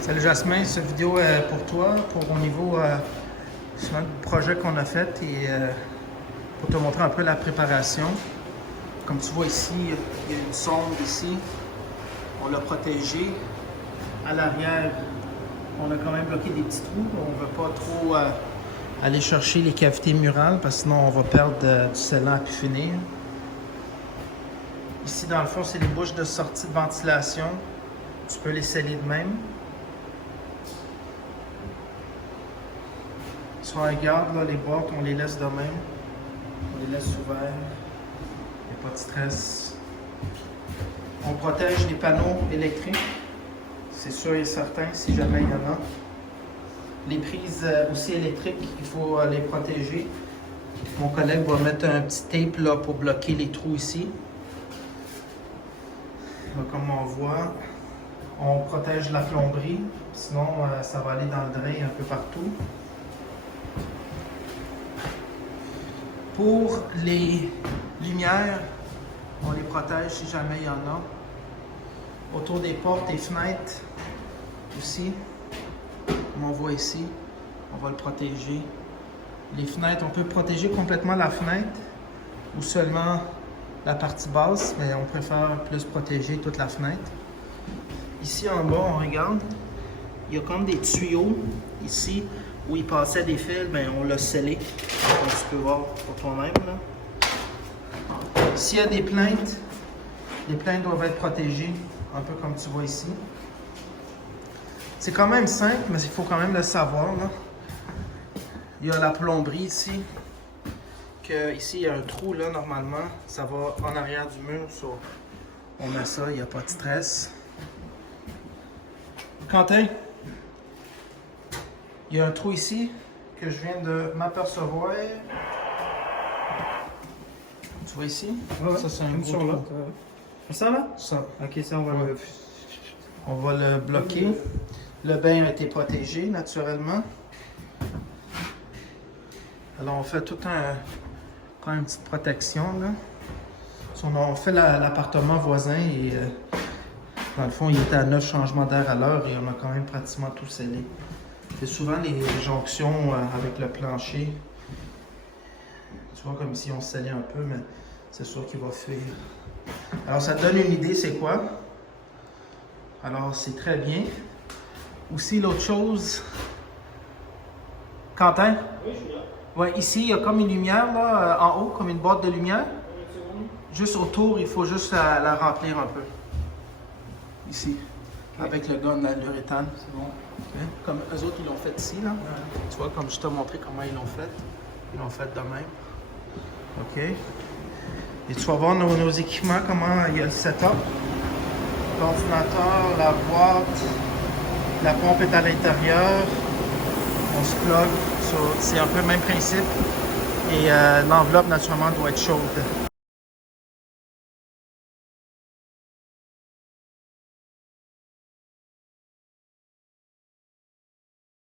Salut Jasmin, cette vidéo est pour toi, au niveau sur notre projet qu'on a fait et pour te montrer un peu la préparation. Comme tu vois ici, il y a une sonde ici, on l'a protégée. À l'arrière, on a quand même bloqué des petits trous, on ne veut pas trop aller chercher les cavités murales parce que sinon on va perdre du scellant à pu finir. Ici dans le fond, c'est les bouches de sortie de ventilation, tu peux les sceller de même. Si on regarde, là, les boîtes, on les laisse de même. On les laisse ouverts. Il n'y a pas de stress. On protège les panneaux électriques. C'est sûr et certain, si jamais il y en a. Les prises aussi électriques, il faut les protéger. Mon collègue va mettre un petit tape là, pour bloquer les trous ici. Là, comme on voit, on protège la plomberie. Sinon, ça va aller dans le drain un peu partout. Pour les lumières, on les protège si jamais il y en a. Autour des portes et fenêtres aussi, comme on voit ici, on va le protéger. Les fenêtres, on peut protéger complètement la fenêtre ou seulement la partie basse, mais on préfère plus protéger toute la fenêtre. Ici en bas, on regarde, il y a comme des tuyaux ici où il passait des fils, ben on l'a scellé, comme tu peux voir pour toi-même. S'il y a des plaintes, les plaintes doivent être protégées, un peu comme tu vois ici. C'est quand même simple, mais il faut quand même le savoir. Là. Il y a la plomberie ici, que ici il y a un trou là normalement, ça va en arrière du mur, on met ça, il n'y a pas de stress. Quentin? Il y a un trou ici que je viens de m'apercevoir. Tu vois ici? Ouais, ça, c'est un gros trou. là. Ça là? Ça. Ok, ça on va le... On va le bloquer. Le bain a été protégé naturellement. Alors on fait quand même une petite protection là. On fait l'appartement voisin et dans le fond il était à 9 changements d'air à l'heure et on a quand même pratiquement tout scellé. C'est souvent les jonctions avec le plancher. Tu vois comme ici on scellait un peu, mais c'est sûr qu'il va fuir. Alors ça te donne une idée c'est quoi. Alors c'est très bien. Aussi l'autre chose, Quentin? Oui, je suis là. Ouais, ici il y a comme une lumière là, en haut, comme une boîte de lumière. Juste autour, il faut juste la remplir un peu. Ici, okay. Avec le gun à l'uréthane. C'est bon. Okay. Comme eux autres, ils l'ont fait ici, là. Ouais. Tu vois, comme je t'ai montré comment ils l'ont fait. Ils l'ont fait de même. OK. Et tu vas voir nos équipements, comment il y a le setup. L'ordinateur, la boîte, la pompe est à l'intérieur. On se plug. C'est un peu le même principe. Et l'enveloppe, naturellement, doit être chaude.